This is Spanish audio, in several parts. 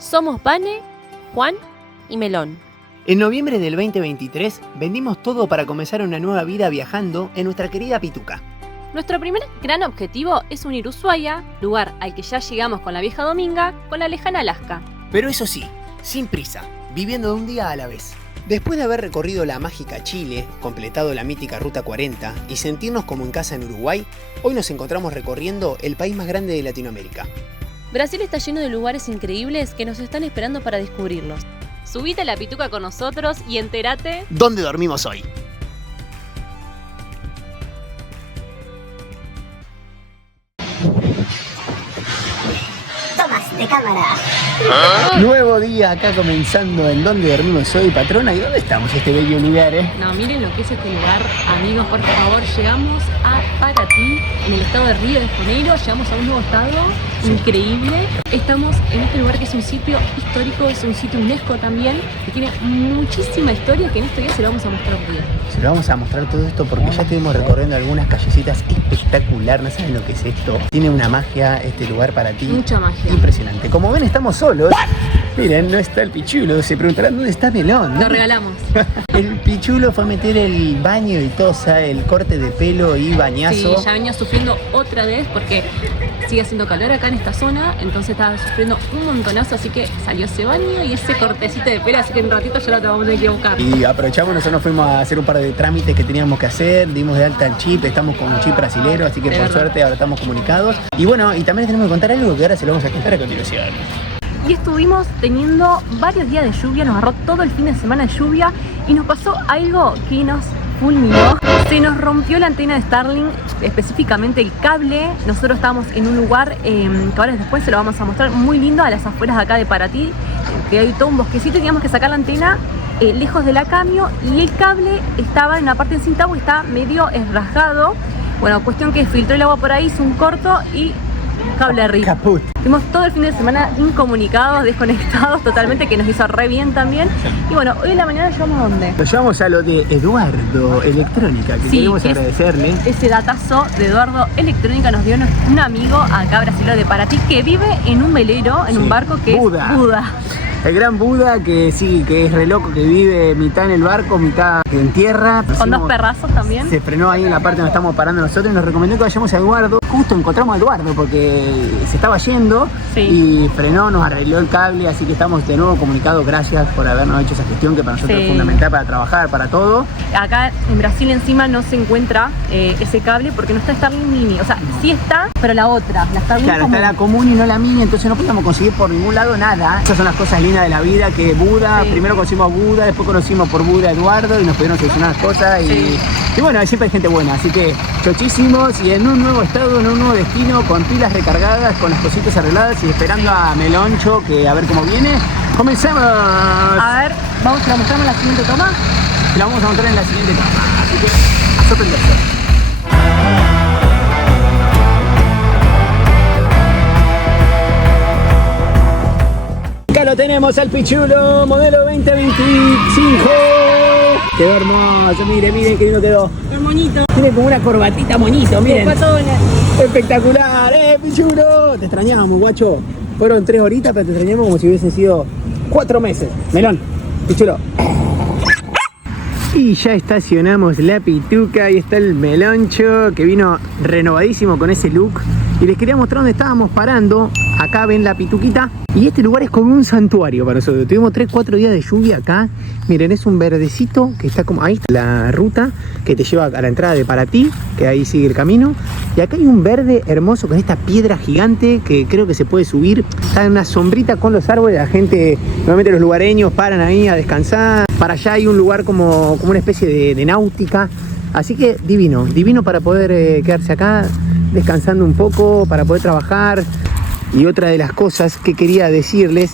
Somos Vane, Juan y Melón. En noviembre del 2023 vendimos todo para comenzar una nueva vida viajando en nuestra querida Pituca. Nuestro primer gran objetivo es unir Ushuaia, lugar al que ya llegamos con la vieja Dominga, con la lejana Alaska. Pero eso sí, sin prisa, viviendo de un día a la vez. Después de haber recorrido la mágica Chile, completado la mítica Ruta 40 y sentirnos como en casa en Uruguay, hoy nos encontramos recorriendo el país más grande de Latinoamérica. Brasil está lleno de lugares increíbles que nos están esperando para descubrirlos. Subite a la Pituca con nosotros y entérate ¿dónde dormimos hoy? Tomas de cámara. Nuevo día acá comenzando en ¿dónde dormimos hoy, patrona? ¿Y dónde estamos este bello lugar, No, miren lo que es este lugar, amigos, por favor. Llegamos a Paraty, en el estado de Río de Janeiro. Llegamos a un nuevo estado increíble. Estamos en este lugar que es un sitio histórico, es un sitio UNESCO también, que tiene muchísima historia, que en este día se lo vamos a mostrar un día. Se lo vamos a mostrar todo esto porque ya estuvimos recorriendo algunas callecitas espectacular. No saben lo que es esto. Tiene una magia este lugar para ti. Mucha magia. Impresionante. Como ven, estamos solos. Miren, no está el pichulo. Se preguntarán dónde está Melón. Lo regalamos. El pichulo fue a meter el baño y tosa, el corte de pelo y bañazo. Sí, ya venía sufriendo otra vez porque sigue haciendo calor acá en esta zona, entonces estaba sufriendo un montonazo, así que salió ese baño y ese cortecito de pelo, así que en un ratito ya lo vamos a tener que ir a buscar. Y aprovechamos, nosotros fuimos a hacer un par de trámites que teníamos que hacer, dimos de alta el chip, estamos con un chip brasilero, así que por suerte ahora estamos comunicados. Y bueno, y también tenemos que contar algo que ahora se lo vamos a contar a continuación. Y estuvimos teniendo varios días de lluvia, nos agarró todo el fin de semana de lluvia y nos pasó algo que nos fulminó. Se nos rompió la antena de Starlink, específicamente el cable. Nosotros estábamos en un lugar que ahora después se lo vamos a mostrar, muy lindo, a las afueras de acá de Paraty, que hay todo un bosquecito y teníamos que sacar la antena lejos de la cambio y el cable estaba en la parte de cinta y está medio rasgado. Bueno, cuestión que filtró el agua por ahí, hizo un corto y cable arriba. Caput. Estuvimos todo el fin de semana incomunicados, desconectados totalmente, que nos hizo re bien también. Y bueno, hoy en la mañana llegamos a ¿dónde? Lo llevamos a lo de Eduardo Electrónica, que queremos agradecerle. Ese datazo de Eduardo Electrónica nos dio un amigo acá brasileño de Paraty que vive en un velero, en un barco que Buda. es Buda. El gran Buda, que sí, que es re loco, que vive mitad en el barco, mitad en tierra. Con dos perrazos también. Se frenó ahí en la parte donde estamos parando nosotros y nos recomendó que vayamos a Eduardo. Justo encontramos a Eduardo porque se estaba yendo y frenó, nos arregló el cable, así que estamos de nuevo comunicados. Gracias por habernos hecho esa gestión que para nosotros es fundamental para trabajar, para todo. Acá en Brasil encima no se encuentra ese cable porque no está Starlink Mini. O sea, sí está, pero la otra, la Starlink Claro, común. está la común y no la mini, entonces no podíamos conseguir por ningún lado nada. Esas son las cosas lindas de la vida, que Buda, primero conocimos a Buda, después conocimos por Buda a Eduardo y nos pudieron solucionar las cosas y bueno, siempre hay gente buena, así que chochísimos y en un nuevo estado, en un nuevo destino, con pilas recargadas, con las cositas arregladas y esperando a Meloncho, que a ver cómo viene. ¡Comencemos! A ver, vamos a mostrarnos la siguiente toma. La vamos a mostrar en la siguiente toma, así que a sorprenderse. Acá lo tenemos al pichulo, modelo 2025. Quedó hermoso, mire qué lindo quedó. El moñito. Tiene como una corbatita moñito, miren. Patones. Espectacular, pichulo. Te extrañábamos, guacho. Fueron 3 horitas, pero te extrañamos como si hubiesen sido 4 meses. Melón, pichulo. Y ya estacionamos la Pituca, ahí está el Meloncho que vino renovadísimo con ese look. Y les quería mostrar dónde estábamos parando. Acá ven la Pituquita. Y este lugar es como un santuario para nosotros. Tuvimos 3-4 días de lluvia acá. Miren, es un verdecito que está como... Ahí está la ruta que te lleva a la entrada de Paraty, que ahí sigue el camino. Y acá hay un verde hermoso con esta piedra gigante que creo que se puede subir. Está en una sombrita con los árboles. La gente, normalmente los lugareños paran ahí a descansar. Para allá hay un lugar como una especie de náutica. Así que divino para poder quedarse acá descansando un poco, para poder trabajar. Y otra de las cosas que quería decirles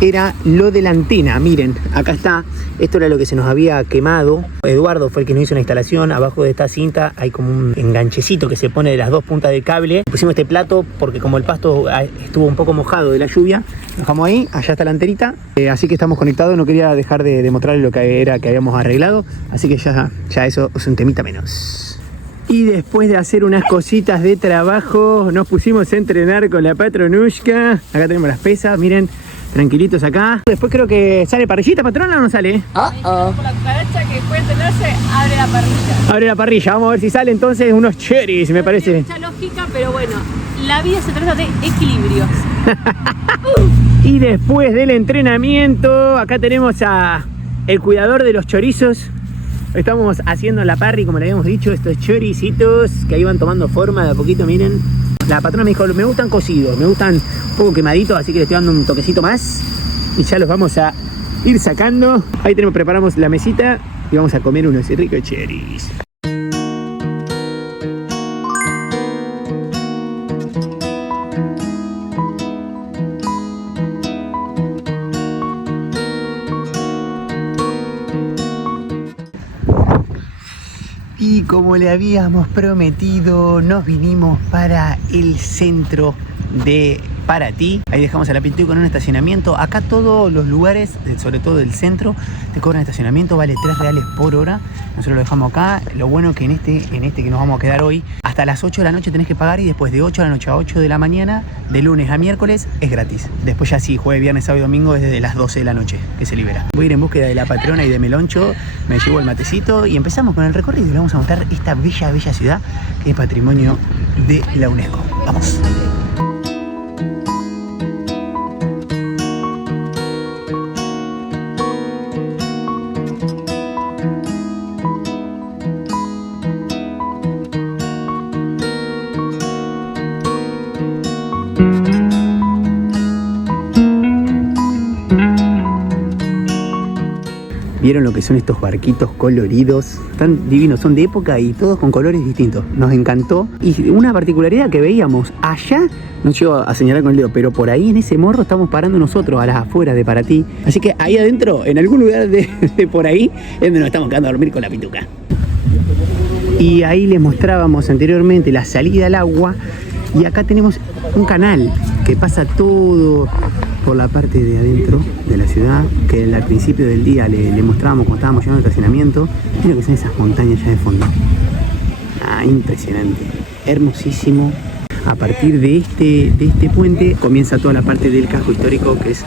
era lo de la antena. Miren, acá está. Esto era lo que se nos había quemado. Eduardo fue el que nos hizo la instalación. Abajo de esta cinta hay como un enganchecito que se pone de las dos puntas del cable. Pusimos este plato porque como el pasto estuvo un poco mojado de la lluvia, lo dejamos ahí. Allá está la antenita. Así que estamos conectados. No quería dejar de mostrarles lo que era que habíamos arreglado. Así que ya eso es un temita menos. Y después de hacer unas cositas de trabajo, nos pusimos a entrenar con la Patronushka. Acá tenemos las pesas, miren. tranquilitos acá. Después creo que sale parrillita, patrona, ¿o no sale? Por la cucaracha que puede tenerse, abre la parrilla. Abre la parrilla, vamos a ver si sale entonces unos cherries, me parece. Tiene mucha lógica, pero bueno, la vida se trata de equilibrios. Y después del entrenamiento, acá tenemos a el cuidador de los chorizos. Estamos haciendo la parry, como le habíamos dicho, estos choricitos que ahí van tomando forma de a poquito, miren. La patrona me dijo, me gustan cocidos, me gustan un poco quemaditos, así que le estoy dando un toquecito más. Y ya los vamos a ir sacando. Ahí preparamos la mesita y vamos a comer unos ricos cherries. Y como le habíamos prometido, nos vinimos para el centro de Paraty. Ahí dejamos a la Pituca con un estacionamiento. Acá todos los lugares, sobre todo del centro, te cobran estacionamiento, vale 3 reales por hora. Nosotros lo dejamos acá. Lo bueno que en este que nos vamos a quedar hoy, hasta las 8 de la noche tenés que pagar y después de 8 de la noche a 8 de la mañana, de lunes a miércoles, es gratis. Después ya sí, jueves, viernes, sábado y domingo es desde las 12 de la noche que se libera. Voy a ir en búsqueda de la patrona y de Meloncho, me llevo el matecito y empezamos con el recorrido y le vamos a mostrar esta bella, bella ciudad que es patrimonio de la UNESCO. Vamos. ¿Vieron lo que son estos barquitos coloridos? Tan divinos, son de época y todos con colores distintos. Nos encantó. Y una particularidad que veíamos allá, no llego a señalar con el dedo, pero por ahí en ese morro estamos parando nosotros a las afueras de Paraty. Así que ahí adentro, en algún lugar de por ahí, es donde nos estamos quedando a dormir con la Pituca. Y ahí les mostrábamos anteriormente la salida al agua. Y acá tenemos un canal que pasa todo por la parte de adentro de la ciudad, que al principio del día le mostrábamos cuando estábamos llegando al estacionamiento. Miren lo que son esas montañas allá de fondo. Impresionante, hermosísimo. A partir de este puente comienza toda la parte del casco histórico que es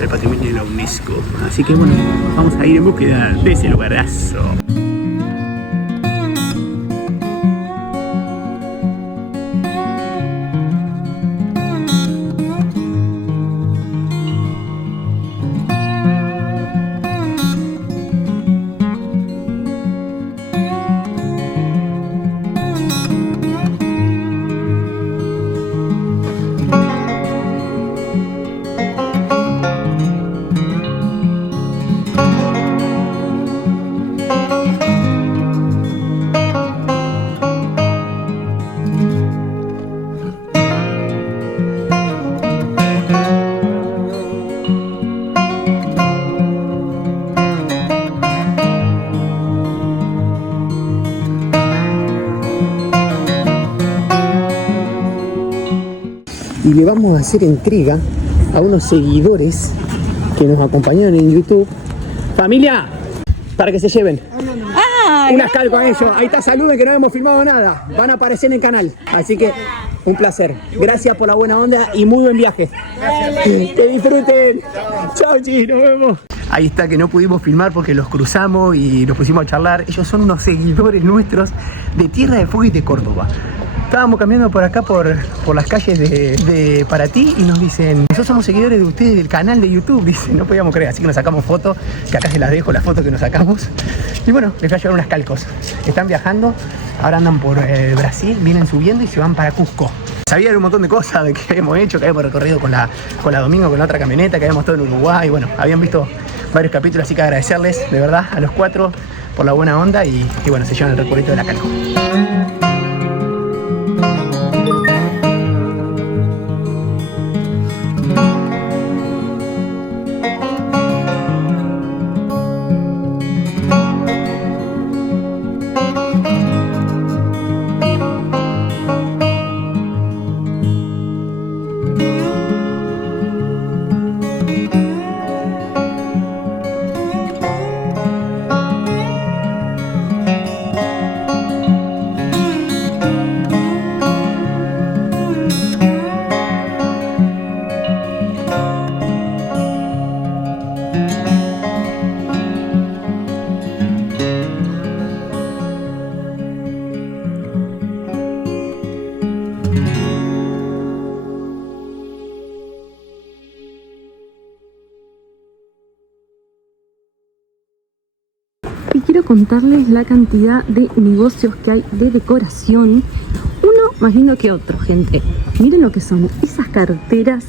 el patrimonio de la UNESCO. Así que bueno, vamos a ir en búsqueda de ese lugarazo. Y le vamos a hacer entrega a unos seguidores que nos acompañaron en YouTube. ¡Familia! Para que se lleven unas cal con ellos. Ahí está, saluden que no hemos filmado nada. Van a aparecer en el canal. Así que un placer. Gracias por la buena onda y muy buen viaje. Que disfruten. Chao, chis, nos vemos. Ahí está, que no pudimos filmar porque los cruzamos y nos pusimos a charlar. Ellos son unos seguidores nuestros de Tierra del Fuego y de Córdoba. Estábamos caminando por acá, por las calles de Paraty y nos dicen, nosotros somos seguidores de ustedes del canal de YouTube, dicen, no podíamos creer, así que nos sacamos fotos, que acá se las dejo, las fotos que nos sacamos. Y bueno, les voy a llevar unas calcos. Están viajando, ahora andan por Brasil, vienen subiendo y se van para Cusco. Sabían un montón de cosas de que habíamos hecho, que habíamos recorrido con la Domingo, con la otra camioneta, que habíamos estado en Uruguay, bueno, habían visto varios capítulos, así que agradecerles de verdad a los 4 por la buena onda y bueno, se llevan el recuerdito de la calco. contarles la cantidad de negocios que hay de decoración. Uno más lindo que otro, gente. Miren lo que son esas carteras.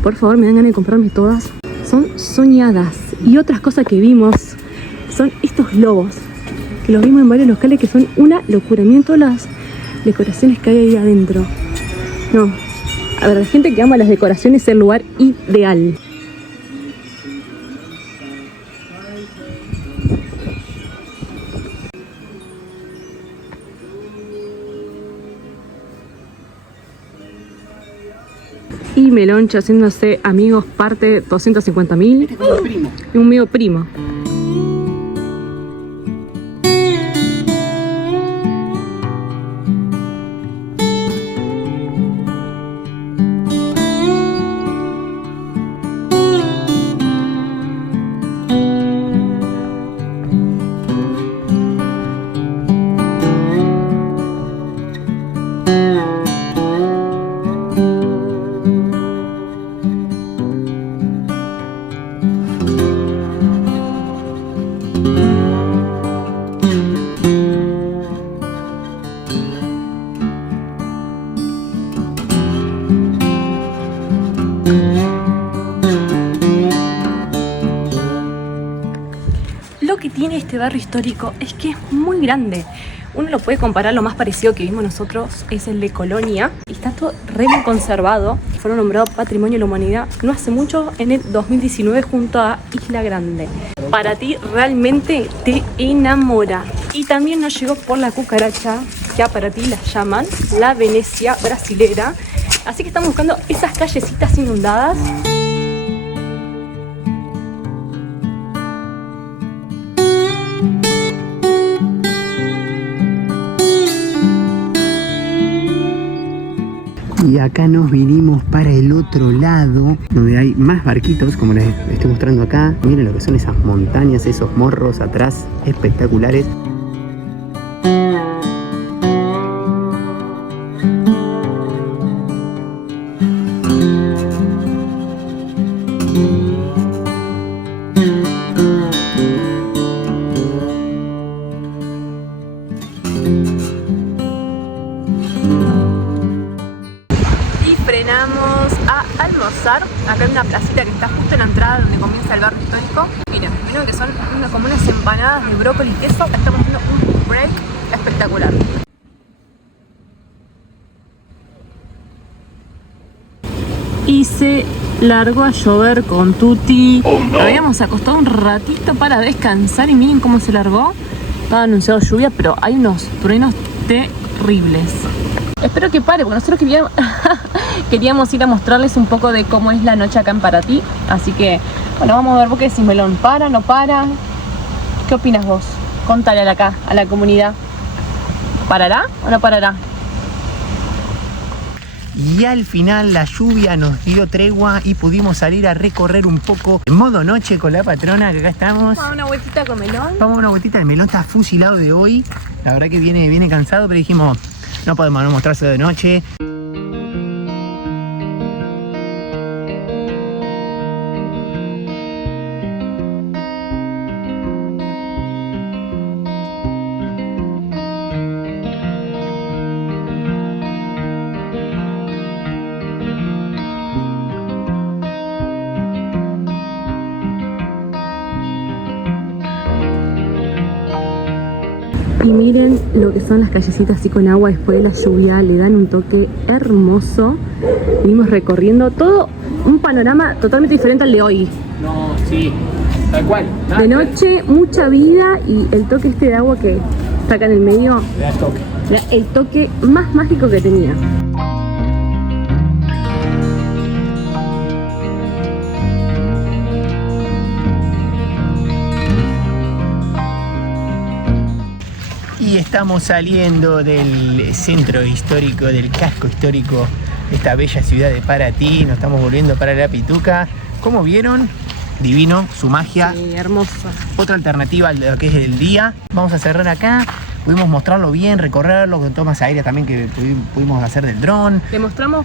Por favor, me dan ganas de comprarme todas. Son soñadas. Y otras cosas que vimos son estos globos, que los vimos en varios locales, que son una locura. Miren todas las decoraciones que hay ahí adentro. No, a ver, la gente que ama las decoraciones es el lugar ideal. Y Meloncho haciéndose amigos, parte 250.000. Este es como primo. Y un medio primo. Lo que tiene este barrio histórico es que es muy grande. Uno lo puede comparar, lo más parecido que vimos nosotros es el de Colonia. Y está todo re bien conservado. Fueron nombrados Patrimonio de la Humanidad no hace mucho, en el 2019, junto a Isla Grande. Para ti realmente te enamora. Y también nos llegó por la cucaracha, que para ti la llaman la Venecia brasilera. Así que estamos buscando esas callecitas inundadas. Y acá nos vinimos para el otro lado, donde hay más barquitos, como les estoy mostrando acá. Miren lo que son esas montañas, esos morros atrás, espectaculares. Frenamos a almorzar. Acá hay una placita que está justo en la entrada donde comienza el barrio histórico. Miren, miren que son como unas empanadas de brócoli y queso. Estamos haciendo un break espectacular. Y se largó a llover con Tuti. Habíamos acostado un ratito para descansar y miren cómo se largó. Estaba anunciado lluvia, pero hay unos truenos terribles. Espero que pare, porque nosotros queríamos ir a mostrarles un poco de cómo es la noche acá en Paraty. Así que, bueno, vamos a ver. ¿Vos qué decís, Melón? ¿Para, no para? ¿Qué opinas vos? Contale acá, a la comunidad. ¿Parará o no parará? Y al final la lluvia nos dio tregua y pudimos salir a recorrer un poco en modo noche con la patrona, que acá estamos. Vamos a una vueltita con Melón. Vamos a una vueltita. El Melón está fusilado de hoy. La verdad que viene cansado, pero dijimos, no podemos no mostrarse de noche. Y miren lo que son las callecitas así con agua después de la lluvia, le dan un toque hermoso. Venimos recorriendo todo un panorama totalmente diferente al de hoy. No, sí, tal cual. De noche, mucha vida y el toque este de agua que está acá en el medio, Le da toque. el toque más mágico que tenía. Y estamos saliendo del centro histórico, del casco histórico de esta bella ciudad de Paraty. Nos estamos volviendo para la Pituca. Como vieron, divino, su magia. Sí, hermosa. Otra alternativa a lo que es el día. Vamos a cerrar acá. Pudimos mostrarlo bien, recorrerlo con tomas aéreas también que pudimos hacer del dron. Te mostramos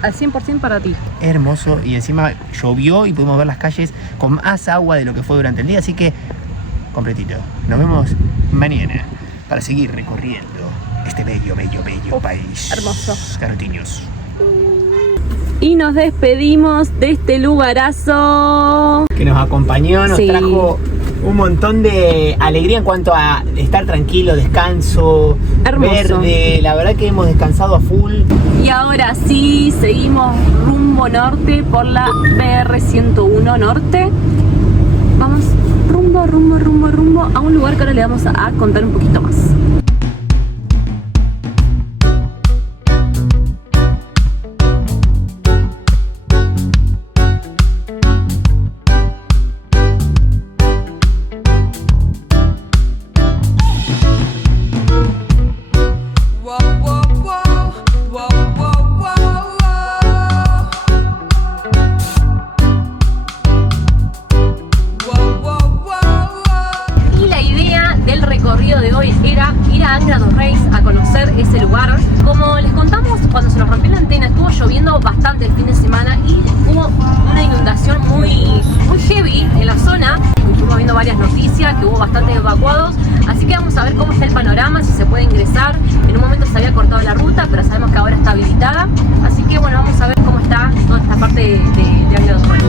al 100% para ti. Hermoso. Y encima llovió y pudimos ver las calles con más agua de lo que fue durante el día. Así que completito. Nos vemos mañana para seguir recorriendo este bello país. Hermoso. Garrotiños. Y nos despedimos de este lugarazo. Que nos acompañó, nos Sí. trajo un montón de alegría en cuanto a estar tranquilo, descanso, Hermoso. verde. La verdad que hemos descansado a full. Y ahora sí, seguimos rumbo norte por la BR-101 norte. Vamos rumbo a un lugar que ahora le vamos a contar un poquito más. Y la idea del recorrido de hoy era ir a Angra dos Reis a conocer ese lugar. Como les contamos, cuando se nos rompió la antena estuvo lloviendo bastante el fin de semana y hubo una inundación muy heavy en la zona. Estuvimos viendo varias noticias que hubo bastantes evacuados, así que vamos a ver cómo está el panorama, si se puede ingresar. En un momento se había cortado la ruta, pero sabemos que ahora está habilitada, así que bueno, vamos a ver cómo está toda esta parte de Angra dos Reis.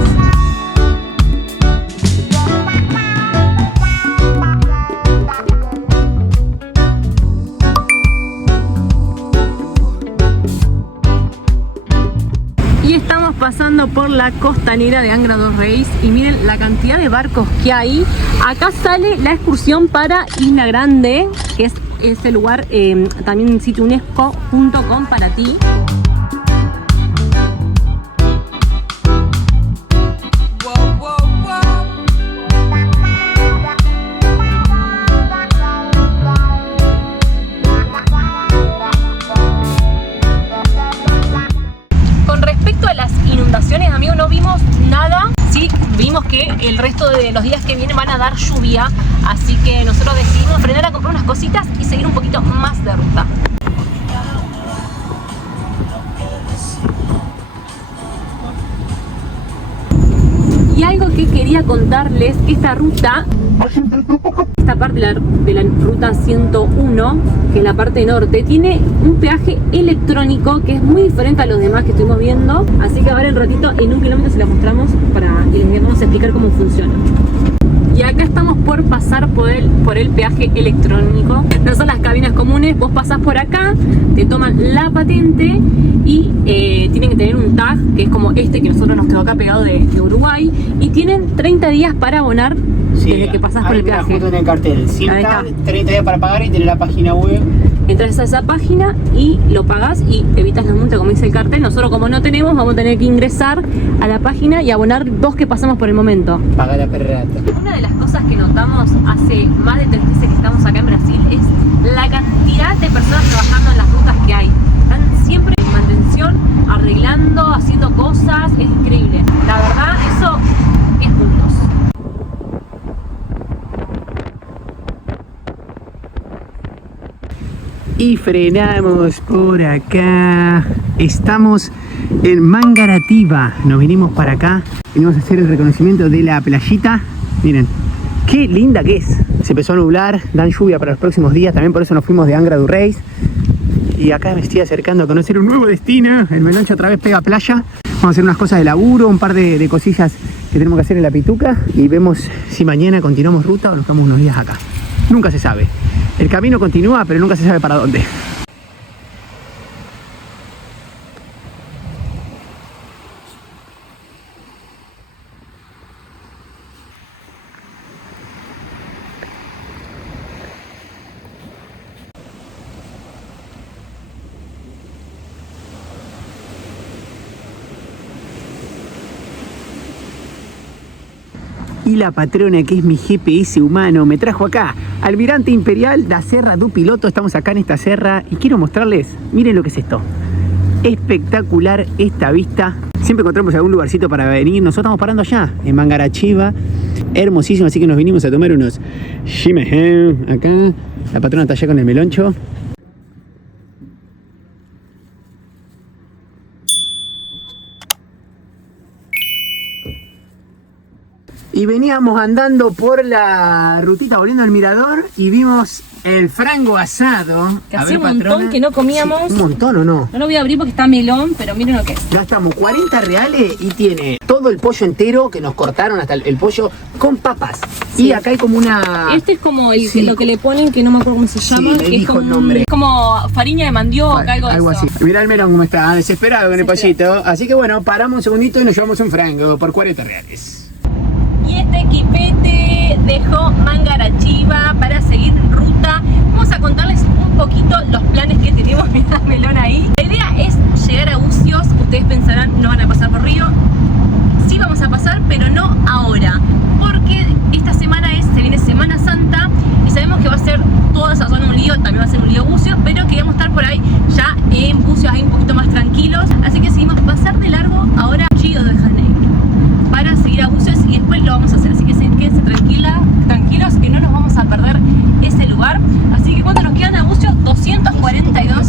Y estamos pasando por la costanera de Angra dos Reis y miren la cantidad de barcos que hay. Acá sale la excursión para Isla Grande, que es ese lugar, también un sitio UNESCO junto con Para Ti. Con respecto a las inundaciones, amigos, no vimos nada. Sí, vimos que el resto de los días que vienen van a dar lluvia, así que nosotros decidimos frenar a comprar unas cositas y seguir un poquito más de ruta. Y algo que quería contarles, que esta ruta, esta parte de la ruta 101, que es la parte norte, tiene un peaje electrónico que es muy diferente a los demás que estuvimos viendo. Así que ahora en ratito, en 1 kilómetro, se la mostramos y les vamos a explicar cómo funciona. Y acá estamos por pasar por el peaje electrónico. No son las cabinas comunes, vos pasás por acá, te toman la patente y tienen que tener un tag, que es como este que nosotros nos quedó acá pegado de Uruguay. Y tienen 30 días para abonar desde que pasás por el peaje. Justo en el cartel, sin Ahí tag, está. 30 días para pagar y tener la página web. Entras a esa página y lo pagás y evitas la multa, como dice el cartel. Nosotros, como no tenemos, vamos a tener que ingresar a la página y abonar 2 que pasamos por el momento. Paga la perrata. Una de las cosas que notamos hace más de 3 meses que estamos acá en Brasil es la cantidad de personas trabajando en las rutas que hay. Están siempre en mantención, arreglando, haciendo cosas, es increíble. La verdad, eso es puntos. Y frenamos por acá. Estamos en Mangaratiba. Nos vinimos para acá. Venimos a hacer el reconocimiento de la playita. Miren, qué linda que es. Se empezó a nublar, dan lluvia para los próximos días. También por eso nos fuimos de Angra dos Reis. Y acá me estoy acercando a conocer un nuevo destino. El Meloncho otra vez pega playa. Vamos a hacer unas cosas de laburo, un par de cosillas que tenemos que hacer en la Pituca. Y vemos si mañana continuamos ruta o nos quedamos unos días acá. Nunca se sabe. El camino continúa, pero nunca se sabe para dónde. Y la patrona, que es mi GPS humano, me trajo acá, Almirante Imperial da Serra do Piloto. Estamos acá en esta serra y quiero mostrarles, miren lo que es esto. Espectacular esta vista. Siempre encontramos algún lugarcito para venir. Nosotros estamos parando allá, en Mangaratiba. Hermosísimo, así que nos vinimos a tomar unos shimehem acá. La patrona está allá con el meloncho. Y veníamos andando por la rutita volviendo al mirador y vimos el frango asado. Que A hacía ver, un montón patrona. que no comíamos. Sí, un montón o no. No lo voy a abrir porque está melón, pero miren lo que es. Gastamos 40 reales y tiene todo el pollo entero que nos cortaron, hasta el pollo con papas. Sí. Y acá hay como una... Este es como el, Sí. lo que le ponen, que no me acuerdo cómo se Sí, llama. me que es dijo como, el nombre. es como farina de mandioca, algo de eso. así. Mirá el melón como está, desesperado con el pollito. Así que bueno, paramos un segundito y nos llevamos un frango por 40 reales. Y este equipete dejó Mangarachiva para seguir en ruta. Vamos a contarles un poquito los planes que tenemos. Mirá melón ahí. La idea es llegar a Bucios. Ustedes pensarán, no van a pasar por Río. Sí vamos a pasar, pero no ahora. Porque esta semana se viene Semana Santa y sabemos que va a ser toda esa zona un lío, también va a ser un lío Bucios, pero queríamos estar por ahí ya en Bucios ahí un poquito más tranquilos. Así que decidimos pasar de largo ahora a Río de Janeiro para seguir a Bucios y después lo vamos a hacer. Así que quédense tranquilos que no nos vamos a perder ese lugar. Así que ¿cuánto nos quedan a Bucios? 242